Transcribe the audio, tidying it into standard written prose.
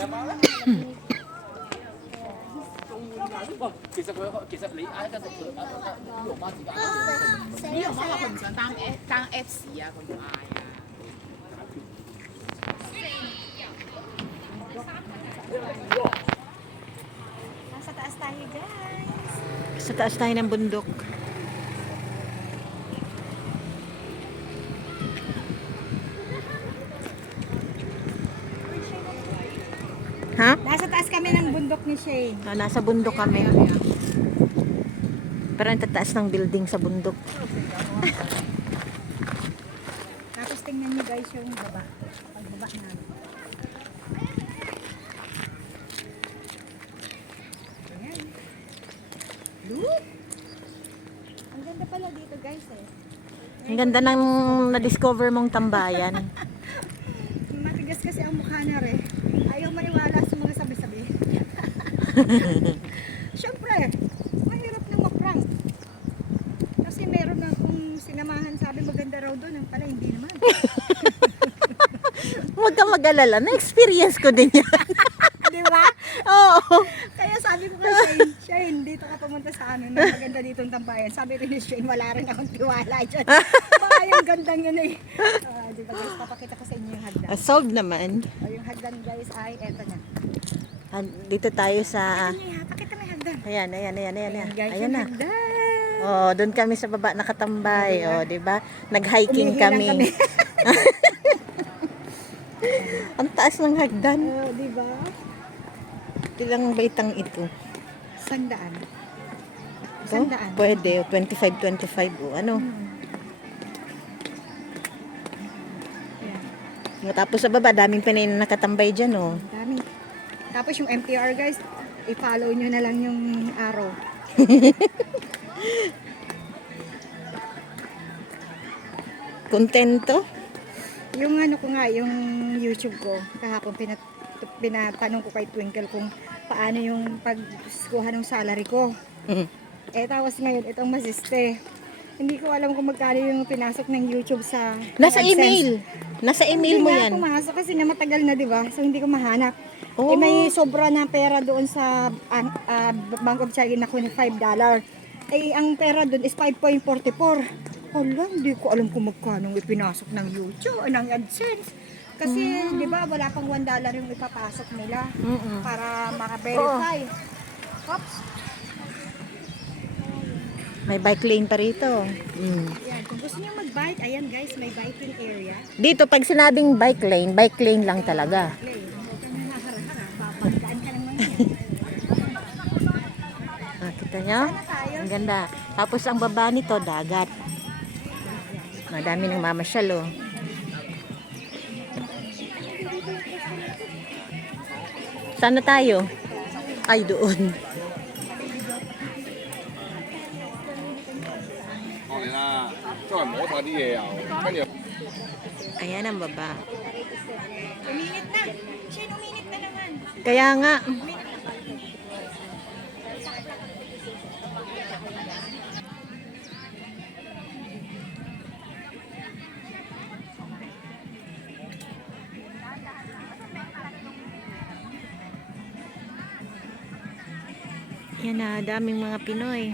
呢個可能佢唔想擔 Apps 啊，佢唔嗌啊。Nasa taas tayo, guys. Sa taas tayo ng bundok. Ha? Nasa taas kami ng bundok ni Shane. Ah, nasa bundok kami. Pero ang tataas ng building sa bundok. Tapos tingnan niyo guys yung baba. Pagbaba namin. Ayan. Look! Ang ganda pala dito guys eh. Ang ganda ng na-discover mong tambayan. Matigas kasi ang mukha na rin. Ayaw maniwala sa mga sabi-sabi. Siyempre, mahirap na ma-prank. Kasi meron na akong sinamahan, sabi maganda raw doon. Ang pala, hindi naman. Huwag kang mag-alala. Na-experience ko din yan. Di ba? Oo. Kaya sabi ko kay Shane, Shane, dito ka pumunta sa amin. Maganda dito ang tambayan. Sabi rin ni Shane, wala rin akong tiwala dyan. Baka yung gandang yun eh. Di ba guys, papakita ko sa inyo yung hagdan. Solved naman. Yung hagdan guys ay eto na. Dito tayo sa... Pakita mo yung hagdan. Ayan. Guys, Ayan yung na. hagdan. Oh, doon kami sa baba nakatambay. Oh, 'di ba? Nag-hiking Umihilang kami. Ang taas ng hagdan. Di ba? Ilang baitang ito? Sandaan. Oh, Sandaan. pwede. 25 o ano. Ayan. Tapos sa baba, daming Pinay na nakatambay dyan, oh. Dami. Tapos yung MTR guys, i-follow nyo na lang yung arrow. Kontento? Yung ano ko nga, yung YouTube ko, kahapon pinatanong ko kay Twinkle kung paano yung pagkuha ng salary ko. Mm. Eh tapos ngayon, itong masiste. Hindi ko alam kung magkano yung pinasok ng YouTube sa Nasa AdSense. email. Nasa email mo Hindi yan. nga pumasok kasi nga matagal na, di ba? So hindi ko mahanap. Oh. Eh, may sobra na pera doon sa Bank of China ko na $5. Eh, ang pera doon is 5.44. Hala, hindi ko alam kung magkano ipinasok ng YouTube, ng AdSense. Kasi, di ba, wala pang $1 yung ipapasok nila para maka-verify. Oops. May bike lane pa rito. Mm. Ayan, kung gusto niyo mag-bike, ayan guys, may biking area. Dito, pag sinabing bike lane lang talaga. Okay, huwag kang hahara-hara, babagdaan ka naman yan. Ah, kita nyo? Ang ganda. Tapos ang baba nito, dagat. Madami ng mamasyal, oh. Saan na tayo? Ay, doon. Ayan ang baba. Uminit na. Shane, uminit na naman. Kaya nga. Yan na, daming mga Pinoy.